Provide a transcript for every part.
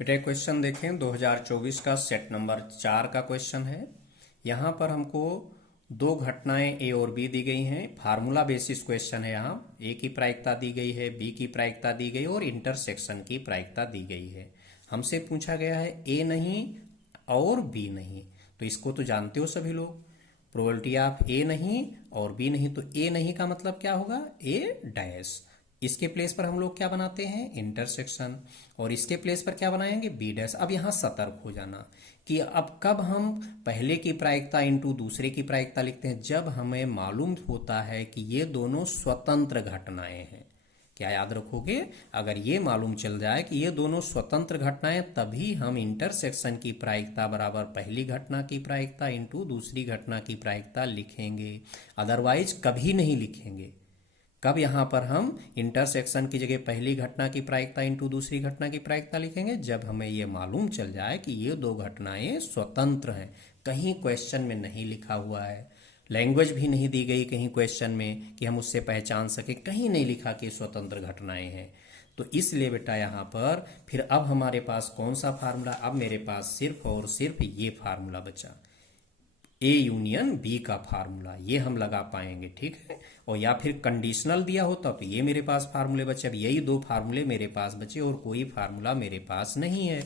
बेटा क्वेश्चन देखें 2024 का सेट नंबर 4 का क्वेश्चन है। यहाँ पर हमको दो घटनाएं ए और बी दी गई हैं। फार्मूला बेसिस क्वेश्चन है। यहाँ ए की प्रायिकता दी गई है, बी की प्रायिकता दी गई और इंटरसेक्शन की प्रायिकता दी गई है। हमसे पूछा गया है ए नहीं और बी नहीं, तो इसको तो जानते हो सभी लोग। प्रोबेबिलिटी ऑफ ए नहीं और बी नहीं, तो ए नहीं का मतलब क्या होगा, ए डैश। इसके प्लेस पर हम लोग क्या बनाते हैं, इंटरसेक्शन, और इसके प्लेस पर क्या बनाएंगे, बी डैश। अब यहाँ सतर्क हो जाना कि अब कब हम पहले की प्रायिकता इंटू दूसरे की प्रायिकता लिखते हैं, जब हमें मालूम होता है कि ये दोनों स्वतंत्र घटनाएं हैं। क्या याद रखोगे, अगर ये मालूम चल जाए कि ये दोनों स्वतंत्र घटनाएं, तभी हम इंटरसेक्शन की प्रायिकता बराबर पहली घटना की प्रायिकता इंटू दूसरी घटना की प्रायिकता लिखेंगे, अदरवाइज कभी नहीं लिखेंगे। कब यहाँ पर हम इंटरसेक्शन की जगह पहली घटना की प्रायिकता इंटू दूसरी घटना की प्रायिकता लिखेंगे, जब हमें ये मालूम चल जाए कि ये दो घटनाएं स्वतंत्र हैं। कहीं क्वेश्चन में नहीं लिखा हुआ है, लैंग्वेज भी नहीं दी गई कहीं क्वेश्चन में कि हम उससे पहचान सके, कहीं नहीं लिखा कि स्वतंत्र घटनाएं हैं। तो इसलिए बेटा यहाँ पर फिर अब हमारे पास कौन सा फार्मूला, अब मेरे पास सिर्फ और सिर्फ ये फार्मूला बचा, ए यूनियन बी का फार्मूला, ये हम लगा पाएंगे, ठीक है। और या फिर कंडीशनल दिया होता तो ये मेरे पास फार्मूले बचे। अब यही दो फार्मूले मेरे पास बचे और कोई फार्मूला मेरे पास नहीं है।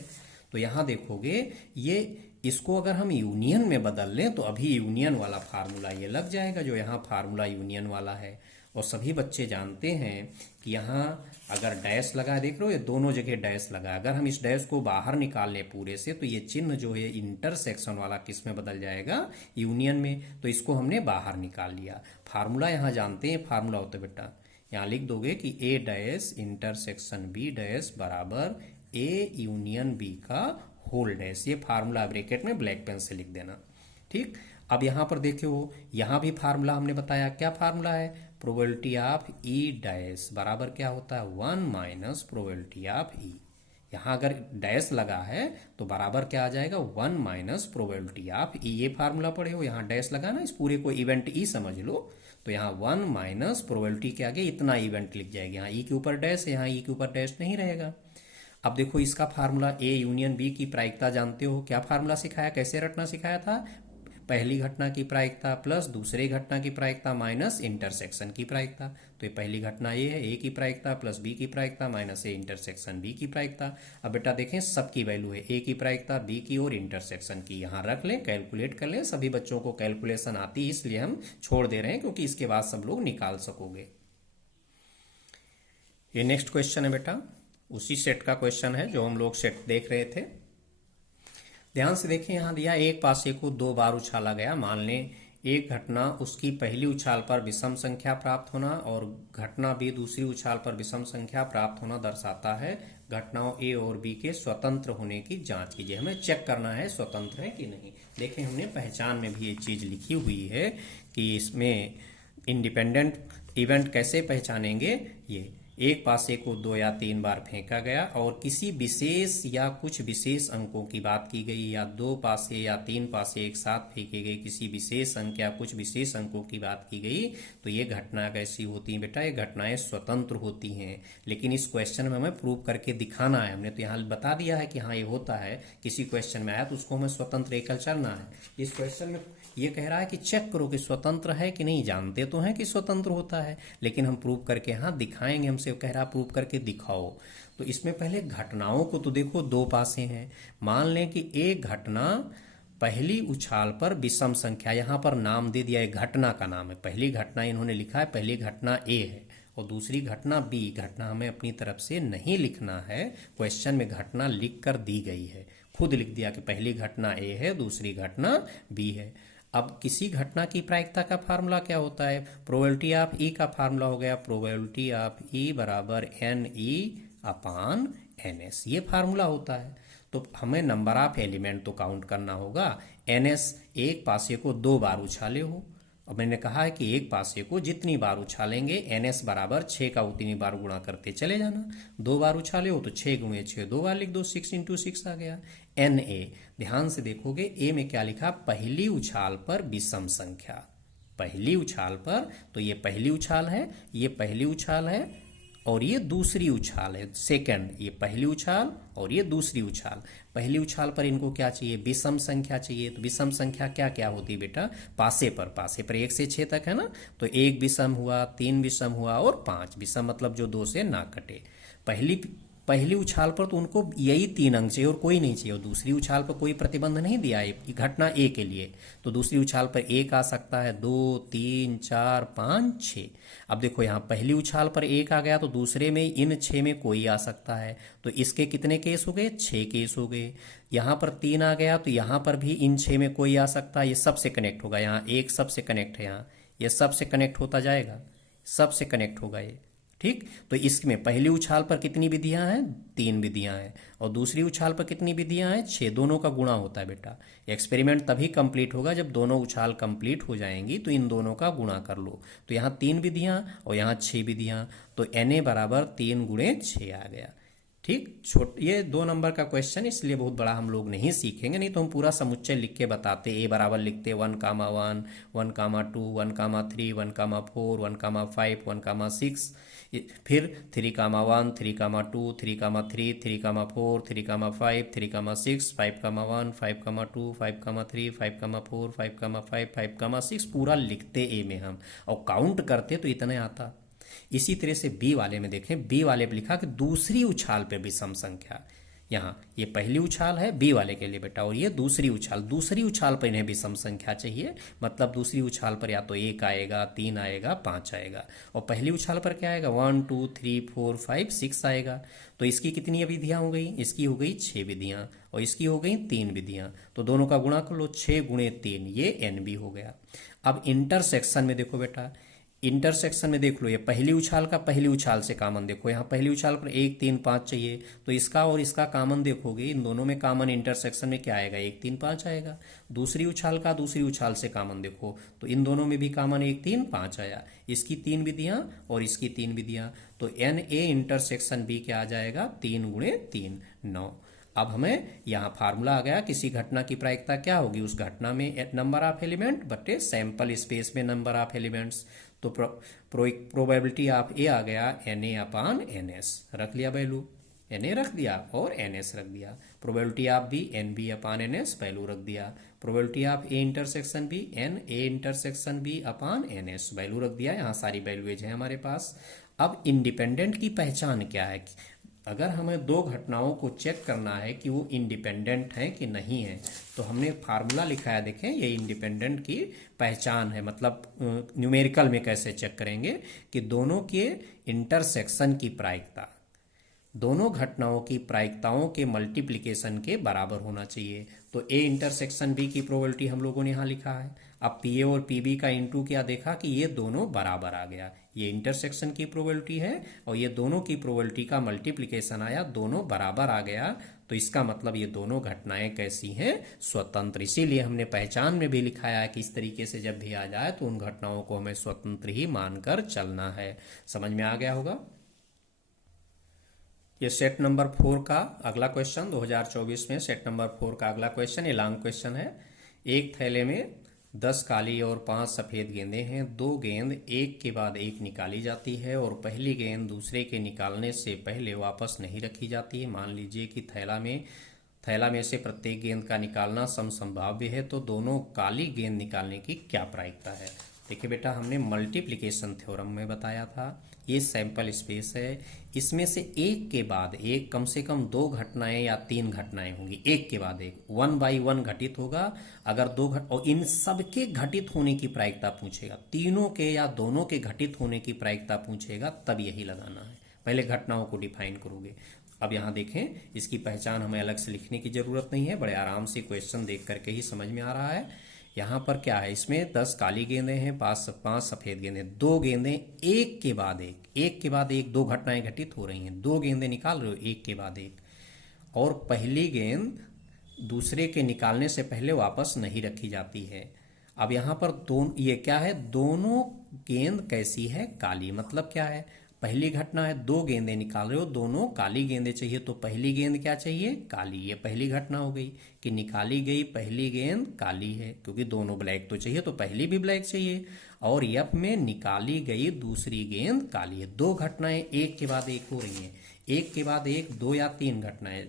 तो यहाँ देखोगे, ये इसको अगर हम यूनियन में बदल लें तो अभी यूनियन वाला फार्मूला ये लग जाएगा, जो यहाँ फार्मूला यूनियन वाला है। और सभी बच्चे जानते हैं कि यहाँ अगर डैश लगा, देख रहे हो ये दोनों जगह डैश लगा, अगर हम इस डैश को बाहर निकाल लें पूरे से, तो ये चिन्ह जो है इंटरसेक्शन वाला किस में बदल जाएगा, यूनियन में। तो इसको हमने बाहर निकाल लिया। फार्मूला यहाँ जानते हैं, फार्मूला होता है बेटा, यहाँ लिख दोगे कि ए डैश इंटरसेक्शन बी डैश बराबर ए यूनियन बी का होल डैश। ये फार्मूला ब्रैकेट में ब्लैक पेन से लिख देना, ठीक। अब यहाँ पर देखो, यहाँ भी फार्मूला हमने बताया, क्या फार्मूला है, प्रोबेबिलिटी ऑफ ई डैश बराबर क्या होता है, 1 माइनस प्रोबेबिलिटी ऑफ ई। यहाँ अगर डैश लगा है तो बराबर क्या आ जाएगा, 1 माइनस प्रोबेबिलिटी ऑफ ई। ये फार्मूला पढ़े हो, यहाँ डैश लगा ना, इस पूरे को इवेंट ई समझ लो। तो यहाँ 1 माइनस प्रोबेबिलिटी के आगे इतना इवेंट लिख जाएगा, यहाँ ई के ऊपर डैश है, यहाँ ई के ऊपर डैश नहीं रहेगा। अब देखो इसका फार्मूला ए यूनियन बी की प्रायिकता जानते हो, क्या फार्मूला सिखाया, कैसे रटना सिखाया था, पहली घटना की प्रायिकता प्लस दूसरी घटना की प्रायिकता माइनस इंटरसेक्शन की प्रायिकता। तो ये पहली घटना ये है, ए की प्रायिकता प्लस बी की प्रायिकता माइनस ए इंटरसेक्शन बी की प्रायिकता। अब बेटा देखें सबकी वैल्यू है, ए की प्रायिकता, बी की और इंटरसेक्शन की, यहाँ रख लें, कैलकुलेट कर लें। सभी बच्चों को कैलकुलेशन आती है, इसलिए हम छोड़ दे रहे हैं, क्योंकि इसके बाद सब लोग निकाल सकोगे। ये नेक्स्ट क्वेश्चन है बेटा, उसी सेट का क्वेश्चन है जो हम लोग सेट देख रहे थे। ध्यान से देखिए, यहाँ दिया एक पासे को 2 बार उछाला गया। मान लें एक घटना उसकी पहली उछाल पर विषम संख्या प्राप्त होना और घटना बी दूसरी उछाल पर विषम संख्या प्राप्त होना दर्शाता है। घटनाओं ए और बी के स्वतंत्र होने की जांच कीजिए। हमें चेक करना है स्वतंत्र है कि नहीं। देखें हमने पहचान में भी ये चीज लिखी हुई है कि इसमें इंडिपेंडेंट इवेंट कैसे पहचानेंगे। ये एक पासे को 2 या 3 बार फेंका गया और किसी विशेष या कुछ विशेष अंकों की बात की गई, या 2 पासे या 3 पासे एक साथ फेंके गए किसी विशेष अंक या कुछ विशेष अंकों की बात की गई, तो ये घटना कैसी होती है बेटा, ये घटनाएं स्वतंत्र होती हैं। लेकिन इस क्वेश्चन में हमें प्रूव करके दिखाना है। हमने तो यहाँ बता दिया है कि हाँ ये होता है, किसी क्वेश्चन में आया तो उसको हमें स्वतंत्र एकल चलना है। इस क्वेश्चन में ये कह रहा है कि चेक करो कि स्वतंत्र है कि नहीं। जानते तो हैं कि स्वतंत्र होता है, लेकिन हम प्रूव करके हाँ दिखाएंगे। हमसे कह रहा प्रूव करके दिखाओ। तो इसमें पहले घटनाओं को तो देखो, 2 पासे हैं। मान लें कि एक घटना पहली उछाल पर विषम संख्या, यहाँ पर नाम दे दिया है, घटना का नाम है। पहली घटना इन्होंने लिखा है, पहली घटना ए है और दूसरी घटना बी। घटना हमें अपनी तरफ से नहीं लिखना है, क्वेश्चन में घटना लिख कर दी गई है। खुद लिख दिया कि पहली घटना ए है, दूसरी घटना बी है। अब किसी घटना की प्रायिकता का फार्मूला क्या होता है, प्रोबेबिलिटी ऑफ ई का फार्मूला हो गया, प्रोबेबिलिटी ऑफ ई बराबर N E upon N S. ये फार्मूला होता है। तो हमें नंबर ऑफ एलिमेंट तो काउंट करना होगा। एन एस, एक पासे को 2 बार उछाले हो, और मैंने कहा है कि एक पासे को जितनी बार उछालेंगे एन एस बराबर 6 का उतनी बार गुणा करते चले जाना। 2 बार उछाले हो तो 6 गुणे 6 2 बार लिख दो, 6 इंटू 6 आ गया। एन ए, ध्यान से देखोगे ए में क्या लिखा, पहली उछाल पर विषम संख्या। पहली उछाल पर, तो ये पहली उछाल है, ये पहली उछाल है और ये दूसरी उछाल है, सेकंड, ये पहली उछाल और ये दूसरी उछाल। पहली उछाल पर इनको क्या चाहिए, विषम संख्या चाहिए। तो विषम संख्या क्या क्या होती है बेटा, पासे पर 1 से 6 तक है ना, तो 1 विषम हुआ, 3 विषम हुआ और 5 विषम, मतलब जो 2 से ना कटे। पहली उछाल पर तो उनको यही 3 अंक चाहिए और कोई नहीं चाहिए, और दूसरी उछाल पर कोई प्रतिबंध नहीं दिया है घटना ए के लिए, तो दूसरी उछाल पर 1 आ सकता है, 2, 3, 4, 5, 6। अब देखो यहाँ पहली उछाल पर 1 आ गया तो दूसरे में इन 6 में कोई आ सकता है, तो इसके कितने केस हो गए, 6 केस हो गए। यहाँ पर 3 आ गया तो यहाँ पर भी इन 6 में कोई आ सकता है, ये सबसे कनेक्ट होगा, यहाँ एक सबसे कनेक्ट है, यहाँ ये सबसे कनेक्ट होता जाएगा, सबसे कनेक्ट होगा ये, ठीक। तो इसमें पहली उछाल पर कितनी विधियां हैं, 3 विधियां हैं, और दूसरी उछाल पर कितनी विधियां हैं, 6। दोनों का गुणा होता है बेटा। एक्सपेरिमेंट तभी कंप्लीट होगा जब दोनों उछाल कंप्लीट हो जाएंगी, तो इन दोनों का गुणा कर लो। तो यहाँ 3 विधियां और यहाँ 6 विधियां, तो Na बराबर 3 गुणे 6 आ गया, ठीक। ये 2 नंबर का क्वेश्चन, इसलिए बहुत बड़ा हम लोग नहीं सीखेंगे, नहीं तो हम पूरा समुच्चय लिख के बताते। ए बराबर लिखते 1, 1, 1, 2, 1, 3, 1, 4, 1, 5, 1, 6, फिर 3, 1, 3, 2, 3, 3, 3, 4, 3, 5, 3, 6, 5, 1, 5, 2, 5, 3, 5, 4, 5, 5, 6 पूरा लिखते ए में हम, और काउंट करते तो इतने आता। इसी तरह से बी वाले में देखें, बी वाले पे लिखा कि दूसरी उछाल पे विषम संख्या, यहाँ ये पहली उछाल है बी वाले के लिए बेटा, और ये दूसरी उछाल पर इन्हें विषम संख्या चाहिए, मतलब दूसरी उछाल पर या तो 1 आएगा, 3 आएगा, 5 आएगा, और पहली उछाल पर क्या आएगा, 1, 2, 3, 4, 5, 6 आएगा। तो इसकी कितनी विधियां हो गई, इसकी हो गई 6 विधियां, और इसकी हो गई 3 विधियां, तो दोनों का गुणा कर लो, 6 गुणे 3, ये NB हो गया। अब इंटरसेक्शन में देखो बेटा, इंटरसेक्शन में देख लो, ये पहली उछाल से कामन देखो, यहाँ पहली उछाल पर 1, 3, 5 चाहिए, तो इसका और इसका कामन देखोगे, इन दोनों में कामन इंटरसेक्शन में क्या आएगा, 1, 3, 5 आएगा। दूसरी उछाल से कामन देखो, तो इन दोनों में भी कामन 1, 3, 5 आया। इसकी 3 विधियां और इसकी 3 विधियां, तो NA इंटरसेक्शन B क्या आ जाएगा, 3 गुणे 3, 9। अब हमें यहाँ फार्मूला आ गया, किसी घटना की प्रायिकता क्या होगी, उस घटना में नंबर ऑफ एलिमेंट बटे सैंपल स्पेस में नंबर ऑफ एलिमेंट्स, तो प्रोबेबिलिटी ऑफ ए आ गया Na/NS, रख लिया वैल्यू, Na रख दिया और NS रख दिया। Probability of B NB/NS value रख दिया। Probability of A intersection B NA intersection B/NS value रख दिया। यहाँ सारी वैल्यूज है हमारे पास। अब इंडिपेंडेंट की पहचान क्या है, अगर हमें 2 घटनाओं को चेक करना है कि वो इंडिपेंडेंट हैं कि नहीं है, तो हमने फार्मूला लिखा है, देखें ये इंडिपेंडेंट की पहचान है, मतलब न्यूमेरिकल में कैसे चेक करेंगे कि दोनों के इंटरसेक्शन की प्रायिकता, दोनों घटनाओं की प्रायिकताओं के मल्टीप्लिकेशन के बराबर होना चाहिए। तो ए इंटरसेक्शन बी की प्रोबेबिलिटी हम लोगों ने यहाँ लिखा है। अब पी ए और पी बी का इंटू क्या देखा कि ये दोनों बराबर आ गया, ये इंटरसेक्शन की प्रोबेबिलिटी है और ये दोनों की प्रोबेबिलिटी का मल्टीप्लिकेशन आया, दोनों बराबर आ गया, तो इसका मतलब ये दोनों घटनाएं कैसी हैं, स्वतंत्र। इसीलिए हमने पहचान में भी लिखाया है कि इस तरीके से जब भी आ जाए तो उन घटनाओं को हमें स्वतंत्र ही मानकर चलना है। समझ में आ गया होगा। ये सेट नंबर 4 का अगला क्वेश्चन, 2024 में सेट नंबर 4 का अगला क्वेश्चन, ये लॉन्ग क्वेश्चन है। एक थैले में 10 काली और 5 सफ़ेद गेंदें हैं। 2 गेंद एक के बाद एक निकाली जाती है और पहली गेंद दूसरे के निकालने से पहले वापस नहीं रखी जाती है। मान लीजिए कि थैला में से प्रत्येक गेंद का निकालना समसंभाव्य है, तो दोनों काली गेंद निकालने की क्या प्रायिकता है। देखिए बेटा, हमने मल्टीप्लिकेशन थ्योरम में बताया था, ये सैंपल स्पेस है, इसमें से एक के बाद एक कम से कम 2 घटनाएं या 3 घटनाएं होंगी, एक के बाद एक 1 बाई 1 घटित होगा। अगर 2 और इन सब के घटित होने की प्रायिकता पूछेगा, तीनों के या दोनों के घटित होने की प्रायिकता पूछेगा, तब यही लगाना है। पहले घटनाओं को डिफाइन करोगे। अब यहाँ देखें, इसकी पहचान हमें अलग से लिखने की जरूरत नहीं है, बड़े आराम से क्वेश्चन देख करके ही समझ में आ रहा है। यहाँ पर क्या है, इसमें 10 काली गेंदें हैं, 5 सफ़ेद गेंदें, 2 गेंदें एक के बाद एक 2 घटनाएं घटित हो रही हैं, 2 गेंदें निकाल रहे हो एक के बाद एक, और पहली गेंद दूसरे के निकालने से पहले वापस नहीं रखी जाती है। अब यहाँ पर ये क्या है, दोनों गेंद कैसी है, काली, मतलब क्या है, पहली घटना है, दो गेंदें निकाल रहे हो, दोनों काली गेंदें चाहिए, तो पहली गेंद क्या चाहिए? काली। ये पहली घटना हो गई कि निकाली गई पहली गेंद काली है, क्योंकि दोनों ब्लैक तो चाहिए तो पहली भी ब्लैक चाहिए। और यफ में निकाली गई दूसरी गेंद काली है। दो घटनाएं एक के बाद एक हो रही हैं, एक के बाद एक, दो या तीन घटनाएं,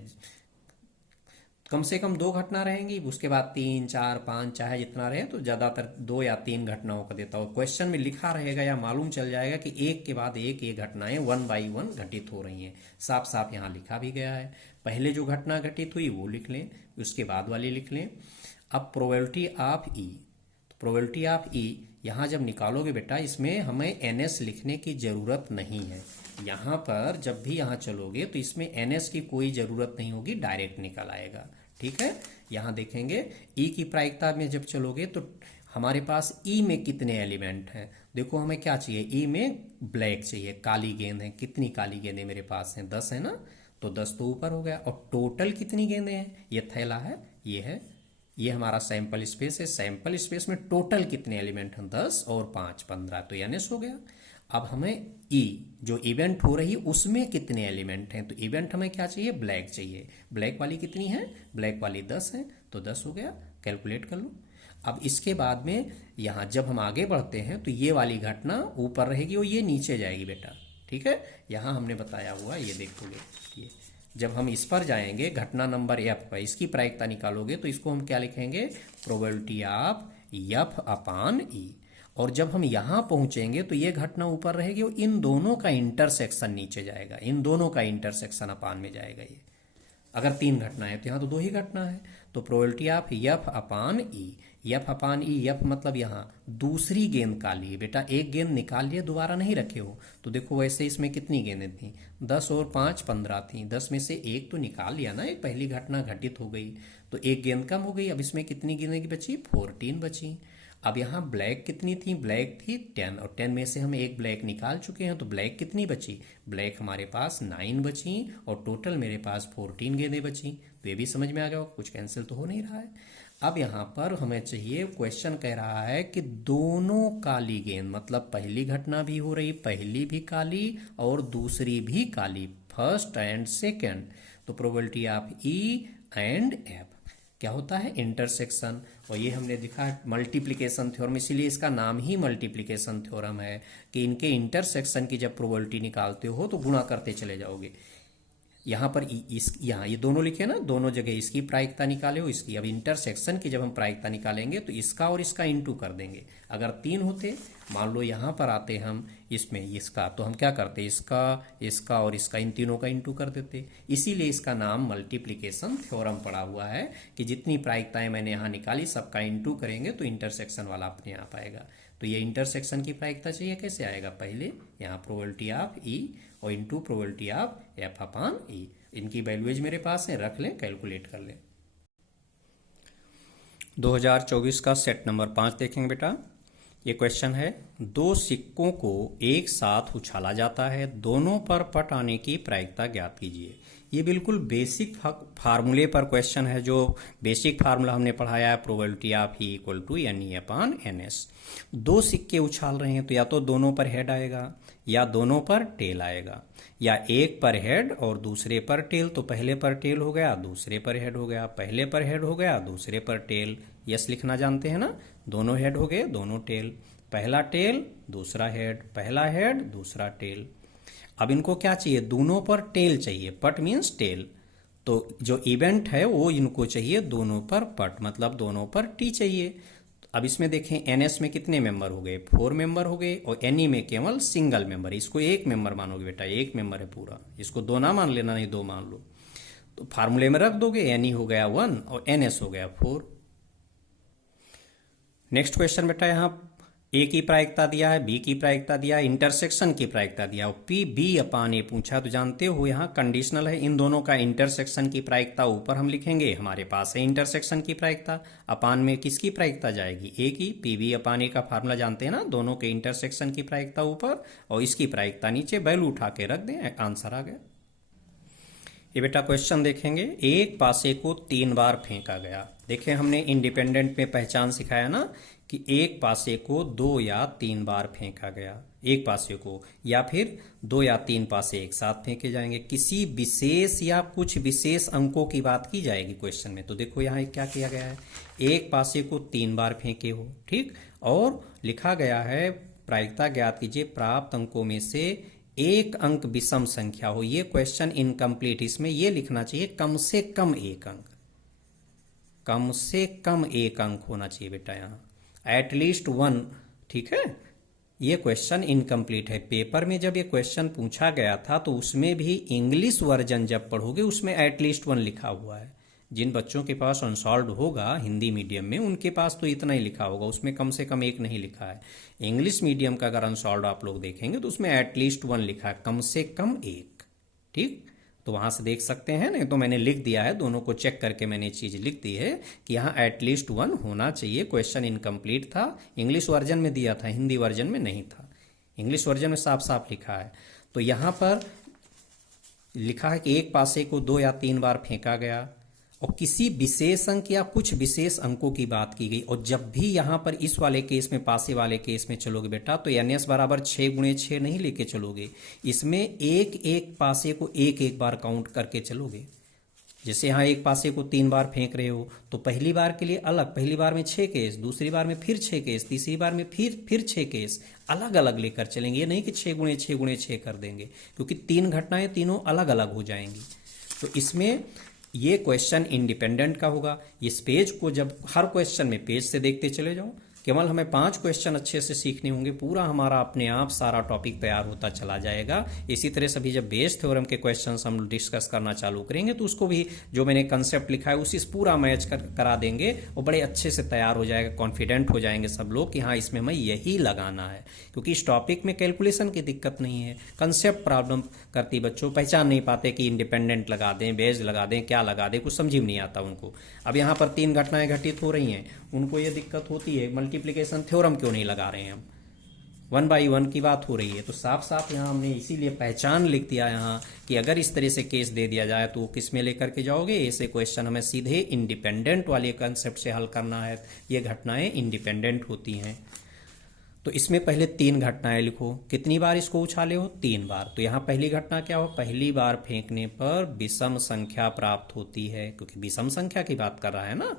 कम से कम दो घटना रहेंगी, उसके बाद तीन चार पांच चाहे जितना रहे, तो ज्यादातर दो या तीन घटनाओं का देता हूँ। क्वेश्चन में लिखा रहेगा या मालूम चल जाएगा कि एक के बाद एक ये घटनाएं वन बाई वन घटित हो रही हैं। साफ साफ यहाँ लिखा भी गया है। पहले जो घटना घटित हुई वो लिख लें, उसके बाद वाली लिख लें। अब प्रोबेबिलिटी ऑफ ई, तो प्रोबेबिलिटी ऑफ ई यहाँ जब निकालोगे बेटा, इसमें हमें एनएस लिखने की जरूरत नहीं है। यहाँ पर जब भी यहाँ चलोगे तो इसमें एनएस की कोई जरूरत नहीं होगी, डायरेक्ट निकल आएगा। ठीक है, यहाँ देखेंगे ई की प्रायिकता में जब चलोगे तो हमारे पास ई में कितने एलिमेंट हैं। देखो हमें क्या चाहिए, ई में ब्लैक चाहिए, काली गेंद है। कितनी काली गेंदें मेरे पास हैं? 10 है ना, तो 10 तो ऊपर हो गया। और टोटल कितनी गेंदें हैं? ये थैला है, ये है, ये हमारा सैंपल स्पेस है। सैंपल स्पेस में टोटल कितने एलिमेंट हैं? 10 और 5 15, तो एनएस हो गया। अब हमें ई जो इवेंट हो रही है उसमें कितने एलिमेंट हैं, तो इवेंट हमें क्या चाहिए? ब्लैक चाहिए। ब्लैक वाली कितनी है? ब्लैक वाली 10 है, तो 10 हो गया, कैलकुलेट कर लो। अब इसके बाद में यहाँ जब हम आगे बढ़ते हैं तो ये वाली घटना ऊपर रहेगी और ये नीचे जाएगी बेटा। ठीक है, यहाँ हमने बताया हुआ, ये देखोगे, ये जब हम इस पर जाएंगे घटना नंबर एफ पर, इसकी प्रायिकता निकालोगे तो इसको हम क्या लिखेंगे? प्रोबेबिलिटी ऑफ एफ अपान ई। और जब हम यहां पहुंचेंगे तो ये घटना ऊपर रहेगी और इन दोनों का इंटरसेक्शन नीचे जाएगा, इन दोनों का इंटरसेक्शन अपान में जाएगा। ये अगर तीन घटना है तो यहाँ तो दो ही घटना है, तो probability of F upon E, F upon E, F मतलब यहाँ दूसरी गेंद काली है बेटा। एक गेंद निकाल लिए, दोबारा नहीं रखे हो, तो देखो वैसे इसमें कितनी गेंदें थी? 10 और 5 15 थी। 10 में से एक तो निकाल लिया ना, एक पहली घटना घटित हो गई, तो एक गेंद कम हो गई। अब इसमें कितनी गेंदें की बची? 14 बची। अब यहाँ ब्लैक कितनी थी? ब्लैक थी 10, और 10 में से हम एक ब्लैक निकाल चुके हैं, तो ब्लैक कितनी बची? ब्लैक हमारे पास 9 बची, और टोटल मेरे पास 14 गेंदें बची। तो ये भी समझ में आ गया, कुछ कैंसिल तो हो नहीं रहा है। अब यहाँ पर हमें चाहिए, क्वेश्चन कह रहा है कि दोनों काली गेंद, मतलब पहली घटना भी हो रही, पहली भी काली और दूसरी भी काली, फर्स्ट एंड सेकेंड, तो probability of E and F क्या होता है? इंटरसेक्शन। और ये हमने दिखा मल्टीप्लिकेशन थ्योरम, इसीलिए इसका नाम ही मल्टीप्लिकेशन थ्योरम है कि इनके इंटरसेक्शन की जब प्रोबेबिलिटी निकालते हो तो गुणा करते चले जाओगे। यहाँ पर यहाँ ये दोनों लिखे ना, दोनों जगह इसकी प्रायिकता निकाले हो, इसकी। अब इंटरसेक्शन की जब हम प्रायिकता निकालेंगे तो इसका और इसका इंटू कर देंगे। अगर 3 होते, मान लो यहाँ पर आते हम इसमें इसका, तो हम क्या करते? इसका, इसका और इसका, इन तीनों का इंटू कर देते। इसीलिए इसका नाम मल्टीप्लिकेशन थ्योरम पड़ा हुआ है कि जितनी प्रायिकताएं मैंने यहाँ निकाली सबका इंटू करेंगे तो इंटरसेक्शन वाला अपने आप आएगा। तो ये इंटरसेक्शन की प्रायिकता चाहिए, कैसे आएगा? पहले यहाँ प्रोबेबिलिटी ऑफ ई और इंटू प्रोबेबिलिटी ऑफ एफ अपान ई। इनकी वैल्यूज मेरे पास है, रख लें, कैलकुलेट कर लें। 2024 का सेट नंबर 5 देखेंगे बेटा। ये क्वेश्चन है, दो सिक्कों को एक साथ उछाला जाता है, दोनों पर पट आने की प्रायिकता ज्ञात कीजिए। ये बिल्कुल बेसिक फार्मूले पर क्वेश्चन है, जो बेसिक फार्मूला हमने पढ़ाया है, probability of E equal to N E upon N S. दो सिक्के उछाल रहे हैं तो या तो दोनों पर हेड आएगा या दोनों पर टेल आएगा, या एक पर हेड और दूसरे पर टेल। तो पहले पर टेल हो गया, दूसरे पर हेड हो गया, पहले पर हेड हो गया, दूसरे पर टेल। यस लिखना जानते हैं ना, दोनों हेड हो गए, दोनों टेल, पहला टेल दूसरा हेड, पहला हेड दूसरा टेल। अब इनको क्या चाहिए? दोनों पर टेल चाहिए, पट मीन्स टेल। तो जो इवेंट है वो इनको चाहिए दोनों पर पट, मतलब दोनों पर टी चाहिए। अब इसमें देखें एनएस में कितने मेंबर हो गए? 4 मेंबर हो गए, और एनई में केवल सिंगल मेंबर। इसको एक मेंबर मानोगे बेटा, एक मेंबर है पूरा, इसको दो ना मान लेना, नहीं दो मान लो। तो फार्मूले में रख दोगे, एनई हो गया 1 और एनएस हो गया 4। नेक्स्ट क्वेश्चन बेटा, यहाँ ए की प्रायिकता दिया है, बी की प्रायिकता दिया है, इंटरसेक्शन की प्रायिकता दिया है, पी बी अपान ए पूछा। तो जानते हो यहाँ कंडीशनल है, इन दोनों का इंटरसेक्शन की प्रायिकता ऊपर हम लिखेंगे, हमारे पास है इंटरसेक्शन की प्रायिकता। अपान में किसकी प्रायिकता जाएगी? ए की। पी बी अपान ए का फार्मूला जानते हैं ना, दोनों के इंटरसेक्शन की प्रायिकता ऊपर और इसकी प्रायिकता नीचे, वैल्यू उठा के रख दें, आंसर आ गया। ये बेटा क्वेश्चन देखेंगे, एक पासे को 3 बार फेंका गया। देखें हमने इंडिपेंडेंट में पहचान सिखाया ना कि एक पासे को 2 या 3 बार फेंका गया, एक पासे को, या फिर 2 या 3 पासे एक साथ फेंके जाएंगे। किसी विशेष या कुछ विशेष अंकों की बात की जाएगी क्वेश्चन में। तो देखो यहाँ क्या किया गया है, एक पासे को 3 बार फेंके हो, ठीक, और लिखा गया है प्रायिकता ज्ञात कीजिए, प्राप्त अंकों में से एक अंक विषम संख्या हो। ये क्वेश्चन इनकम्प्लीट, इसमें ये लिखना चाहिए कम से कम एक अंक, कम से कम एक अंक होना चाहिए बेटा, यहाँ एटलीस्ट 1, ठीक है। ये क्वेश्चन इनकम्प्लीट है। पेपर में जब ये क्वेश्चन पूछा गया था तो उसमें भी इंग्लिश वर्जन जब पढ़ोगे उसमें एटलीस्ट 1 लिखा हुआ है। जिन बच्चों के पास अनसॉल्व होगा हिंदी मीडियम में उनके पास तो इतना ही लिखा होगा, उसमें कम से कम एक नहीं लिखा है। इंग्लिश मीडियम का अगर अनसॉल्व आप लोग देखेंगे तो उसमें एटलीस्ट 1 लिखा है, कम से कम एक, ठीक। तो वहां से देख सकते हैं, नहीं तो मैंने लिख दिया है, दोनों को चेक करके मैंने चीज लिख दी है कि यहाँ एटलीस्ट 1 होना चाहिए। क्वेश्चन इनकम्प्लीट था, इंग्लिश वर्जन में दिया था, हिंदी वर्जन में नहीं था। इंग्लिश वर्जन में साफ साफ लिखा है। तो यहाँ पर लिखा है कि एक पासे को 2 या 3 बार फेंका गया और किसी विशेष अंक या कुछ विशेष अंकों की बात की गई। और जब भी यहाँ पर इस वाले केस में, पासे वाले केस में चलोगे बेटा तो NS बराबर 6 गुणे 6 नहीं लेके चलोगे, इसमें एक एक पासे को एक एक बार काउंट करके चलोगे। जैसे यहाँ एक पासे को 3 बार फेंक रहे हो तो पहली बार के लिए अलग, पहली बार में 6 केस, दूसरी बार में फिर 6 केस, तीसरी बार में फिर 6 केस, अलग अलग लेकर चलेंगे। ये नहीं कि 6 गुणे 6 गुणे 6 कर देंगे, क्योंकि 3 घटनाएं तीनों अलग अलग हो जाएंगी। तो इसमें ये क्वेश्चन इंडिपेंडेंट का होगा। इस पेज को जब हर क्वेश्चन में पेज से देखते चले जाओ, केवल हमें 5 क्वेश्चन अच्छे से सीखने होंगे, पूरा हमारा अपने आप सारा टॉपिक तैयार होता चला जाएगा। इसी तरह से भी जब बेस थ्योरम के क्वेश्चंस हम डिस्कस करना चालू करेंगे तो उसको भी जो मैंने कंसेप्ट लिखा है उसी से पूरा मैच करा देंगे और बड़े अच्छे से तैयार हो जाएगा, कॉन्फिडेंट हो जाएंगे सब लोग कि हाँ इसमें हमें यही लगाना है। क्योंकि इस टॉपिक में कैलकुलेशन की दिक्कत नहीं है, कंसेप्ट प्रॉब्लम करती बच्चों पहचान नहीं पाते कि इंडिपेंडेंट लगा दें, बेस लगा दें, क्या लगा दें, कुछ समझ में नहीं आता उनको। अब यहाँ पर 3 घटनाएं घटित हो रही हैं, उनको ये दिक्कत होती है मल्टीप्लिकेशन थ्योरम क्यों नहीं लगा रहे हैं हम, 1 by 1 की बात हो रही है। तो साफ साफ यहाँ हमने इसीलिए पहचान लिख दिया यहाँ कि अगर इस तरह से केस दे दिया जाए तो किस में लेकर के जाओगे, ऐसे क्वेश्चन हमें सीधे इंडिपेंडेंट वाले कंसेप्ट से हल करना है। ये घटनाएं इंडिपेंडेंट होती हैं। तो इसमें पहले 3 घटनाएं लिखो, कितनी बार इसको उछाले हो, 3 बार। तो यहाँ पहली घटना क्या हो, पहली बार फेंकने पर विषम संख्या प्राप्त होती है, क्योंकि विषम संख्या की बात कर रहा है ना।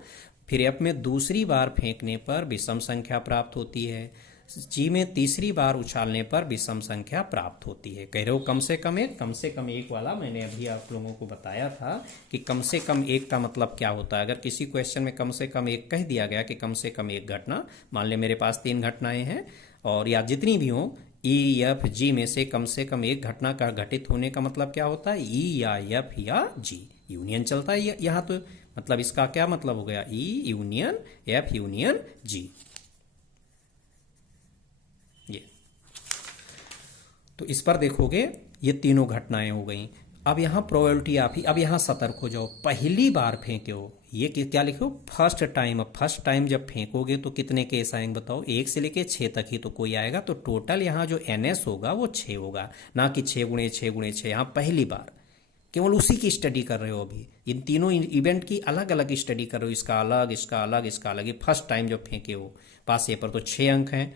फिर एफ में दूसरी बार फेंकने पर विषम संख्या प्राप्त होती है, जी में तीसरी बार उछालने पर विषम संख्या प्राप्त होती है। कह रहे हो कम से कम एक, कम से कम एक वाला मैंने अभी आप लोगों को बताया था कि कम से कम एक का मतलब क्या होता है। अगर किसी क्वेश्चन में कम से कम एक कह दिया गया कि कम से कम एक घटना, मान ले मेरे पास 3 घटनाएं हैं और या जितनी भी हो EF G में से कम एक घटना का घटित होने का मतलब क्या होता है, E या F या G यूनियन चलता है यहाँ। तो मतलब इसका क्या मतलब हो गया, E union F union G। ये तो इस पर देखोगे ये तीनों घटनाएं हो गई। अब यहाँ प्रोबेबिलिटी आप ही, अब यहाँ सतर्क हो जाओ। पहली बार फेंके हो, ये क्या लिखो, फर्स्ट टाइम। अब फर्स्ट टाइम जब फेंकोगे तो कितने केस आएंगे बताओ, 1 से लेके 6 तक ही तो कोई आएगा। तो टोटल यहाँ जो NS होगा वो 6 होगा, ना कि 6 गुणे 6 गुणे 6। यहाँ पहली बार केवल उसी की स्टडी कर रहे हो। अभी इन तीनों इवेंट की अलग अलग स्टडी कर रहे हो, इसका अलग, इसका अलग, इसका अलग। ये फर्स्ट टाइम जब फेंके हो पासे पर तो 6 अंक हैं,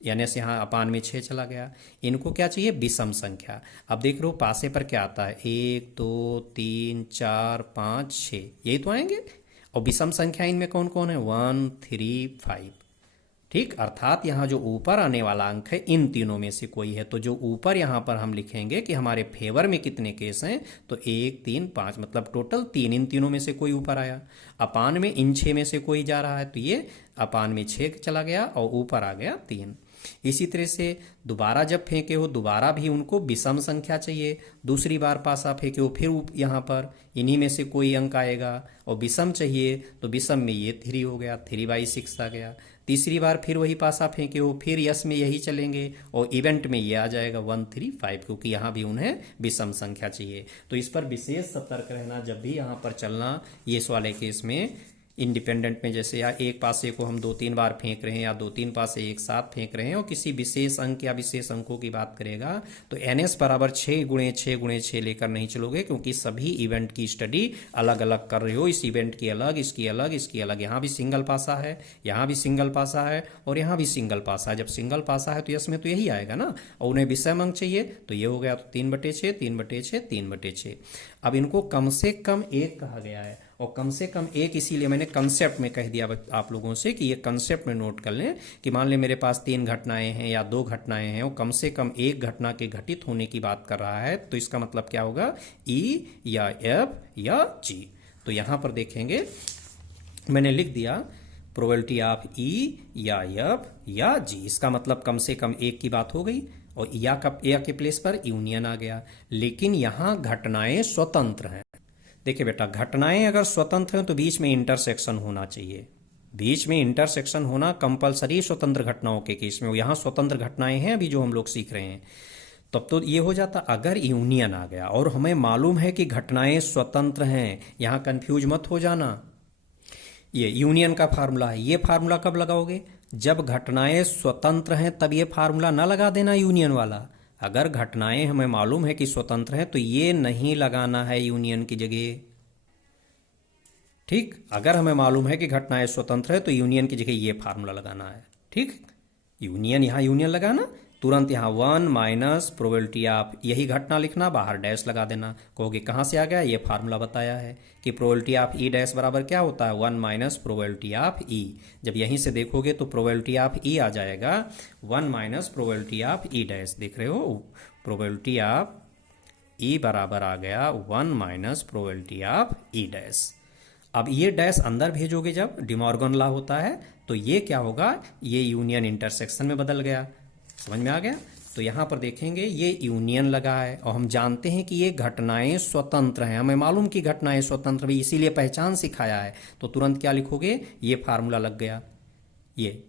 यानी से यहाँ अपान में 6 चला गया। इनको क्या चाहिए, विषम संख्या। अब देख रहे हो पासे पर क्या आता है, 1 2 3 4 5 6, यही तो आएंगे। और विषम संख्या इनमें कौन कौन है, 1 3 5, ठीक। अर्थात यहाँ जो ऊपर आने वाला अंक है इन तीनों में से कोई है। तो जो ऊपर यहाँ पर हम लिखेंगे कि हमारे फेवर में कितने केस हैं, तो 1 3 5, मतलब टोटल 3, इन तीनों में से कोई ऊपर आया। अपान में इन 6 में से कोई जा रहा है, तो ये अपान में 6 चला गया और ऊपर आ गया 3। इसी तरह से दोबारा जब फेंके हो, दोबारा भी उनको विषम संख्या चाहिए। दूसरी बार पासा फेंके हो, फिर यहाँ पर इन्हीं में से कोई अंक आएगा और विषम चाहिए, तो विषम में ये 3 हो गया, 3/6 आ गया। तीसरी बार फिर वही पासा फेंके हो, फिर यस में यही चलेंगे और इवेंट में ये आ जाएगा 1 3 5, क्योंकि यहाँ भी उन्हें विषम संख्या चाहिए। तो इस पर विशेष सतर्क रहना जब भी यहाँ पर चलना। ये इस वाले केस में इंडिपेंडेंट में जैसे या एक पासे को हम 2-3 बार फेंक रहे हैं या 2-3 पासे एक साथ फेंक रहे हैं और किसी विशेष अंक या विशेष अंकों की बात करेगा तो NS बराबर 6 × 6 × 6 लेकर नहीं चलोगे, क्योंकि सभी इवेंट की स्टडी अलग अलग कर रहे हो। इस इवेंट की अलग, इसकी अलग, इसकी अलग। यहाँ भी सिंगल पासा है, यहाँ भी सिंगल पासा है और यहाँ भी सिंगल पासा है। जब सिंगल पासा है तो इसमें तो यही आएगा ना, और उन्हें विषम अंक चाहिए तो ये हो गया तो 3/6, 3/6, 3/6। अब इनको कम से कम 1 कहा गया है, और कम से कम 1 इसीलिए मैंने कंसेप्ट में कह दिया आप लोगों से कि ये कंसेप्ट में नोट कर लें कि मान लें मेरे पास 3 घटनाएं हैं या 2 घटनाएं हैं, और कम से कम 1 घटना के घटित होने की बात कर रहा है, तो इसका मतलब क्या होगा, E या F या G। तो यहां पर देखेंगे मैंने लिख दिया प्रोबेबिलिटी ऑफ E या F या G। इसका मतलब कम से कम 1 की बात हो गई, और या के प्लेस पर यूनियन आ गया। लेकिन यहां घटनाएं स्वतंत्र हैं। देखिए बेटा, घटनाएं अगर स्वतंत्र हैं तो बीच में इंटरसेक्शन होना चाहिए। बीच में इंटरसेक्शन होना कंपलसरी स्वतंत्र घटनाओं के केस में। यहाँ स्वतंत्र घटनाएं हैं अभी जो हम लोग सीख रहे हैं, तब तो ये हो जाता अगर यूनियन आ गया और हमें मालूम है कि घटनाएं स्वतंत्र हैं। यहाँ कंफ्यूज मत हो जाना, ये यूनियन का फार्मूला है। ये फार्मूला कब लगाओगे, जब घटनाएं स्वतंत्र हैं तब ये फार्मूला ना लगा देना यूनियन वाला। अगर घटनाएं हमें मालूम है कि स्वतंत्र हैं तो ये नहीं लगाना है यूनियन की जगह। ठीक, अगर हमें मालूम है कि घटनाएं स्वतंत्र है तो यूनियन की जगह ये फार्मूला लगाना है। ठीक, यूनियन, यहाँ यूनियन लगाना, तुरंत यहाँ 1 माइनस प्रोबेबिलिटी ऑफ, यही घटना लिखना, बाहर डैश लगा देना। कहोगे कहाँ से आ गया, ये फार्मूला बताया है कि प्रोबेबिलिटी ऑफ ई डैश बराबर क्या होता है, 1 माइनस प्रोबेबिलिटी ऑफ ई। जब यहीं से देखोगे तो प्रोबेबिलिटी ऑफ ई आ जाएगा 1 minus probability of E dash. देख रहे हो, प्रोबेबिलिटी ऑफ ई बराबर आ गया 1 minus probability of E dash. अब ये डैश अंदर भेजोगे जब डिमॉर्गन लॉ होता है तो ये क्या होगा, ये यूनियन इंटरसेक्शन में बदल गया। समझ में आ गया। तो यहाँ पर देखेंगे ये यूनियन लगा है, और हम जानते हैं कि ये घटनाएं स्वतंत्र हैं। हमें मालूम कि घटनाएं स्वतंत्र भी, इसीलिए पहचान सिखाया है। तो तुरंत क्या लिखोगे, ये फार्मूला लग गया ये,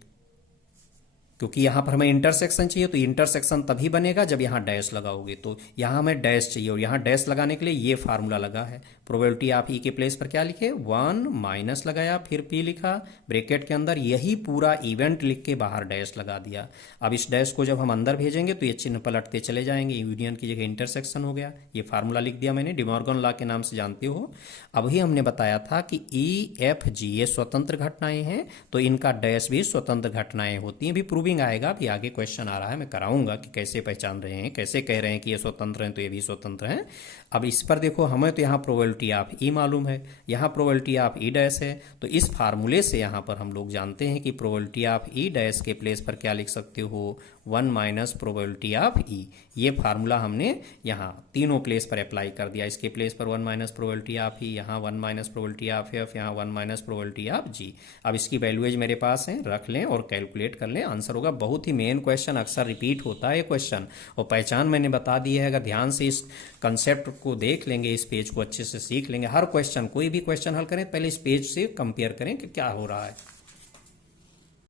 क्योंकि यहाँ पर हमें इंटरसेक्शन चाहिए तो इंटरसेक्शन तभी बनेगा जब यहाँ डैश लगाओगे। तो यहाँ हमें डैश चाहिए और यहाँ डैश लगाने के लिए ये फार्मूला लगा है। प्रोबेबिलिटी ऑफ ई के प्लेस पर क्या लिखे, 1 माइनस लगाया, फिर पी लिखा, ब्रैकेट के अंदर यही पूरा इवेंट लिख के बाहर डैश लगा दिया। अब इस डैश को जब हम अंदर भेजेंगे तो ये चिन्ह पलटते चले जाएंगे, यूनियन की जगह इंटरसेक्शन हो गया। ये फार्मूला लिख दिया मैंने, डिमॉर्गन लॉ के नाम से जानते हो। अभी हमने बताया था कि ई एफ जी ये स्वतंत्र घटनाएं हैं, तो इनका डैश भी स्वतंत्र घटनाएं होती हैं। भी प्रूविंग आएगा, भी आगे क्वेश्चन आ रहा है, मैं कराऊंगा कि कैसे पहचान रहे हैं, कैसे कह रहे हैं कि ये स्वतंत्र हैं तो ये भी स्वतंत्र हैं। अब इस पर देखो, हमें तो यहाँ प्रोबेबिलिटी ऑफ ई मालूम है, यहाँ प्रोबेबिलिटी ऑफ ई डैश है, तो इस फार्मूले से यहाँ पर हम लोग जानते हैं कि प्रोबेबिलिटी ऑफ ई डैश के प्लेस पर क्या लिख सकते हो, 1 माइनस प्रोबेबिलिटी ऑफ ई। ये फार्मूला हमने यहाँ तीनों प्लेस पर अप्लाई कर दिया। इसके प्लेस पर 1 माइनस प्रोबेबिलिटी ऑफ ई, यहाँ 1 माइनस प्रोबेबिलिटी ऑफ एफ, यहाँ 1 माइनस प्रोबेबिलिटी ऑफ जी। अब इसकी वैल्यूएज मेरे पास है, रख लें और कैलकुलेट कर लें, आंसर होगा। बहुत ही मेन क्वेश्चन, अक्सर रिपीट होता है ये क्वेश्चन, और पहचान मैंने बता दी है। अगर ध्यान से इस कंसेप्ट को देख लेंगे, इस पेज को अच्छे से सीख लेंगे, हर क्वेश्चन, कोई भी क्वेश्चन हल करें पहले इस पेज से कंपेयर करें कि क्या हो रहा है।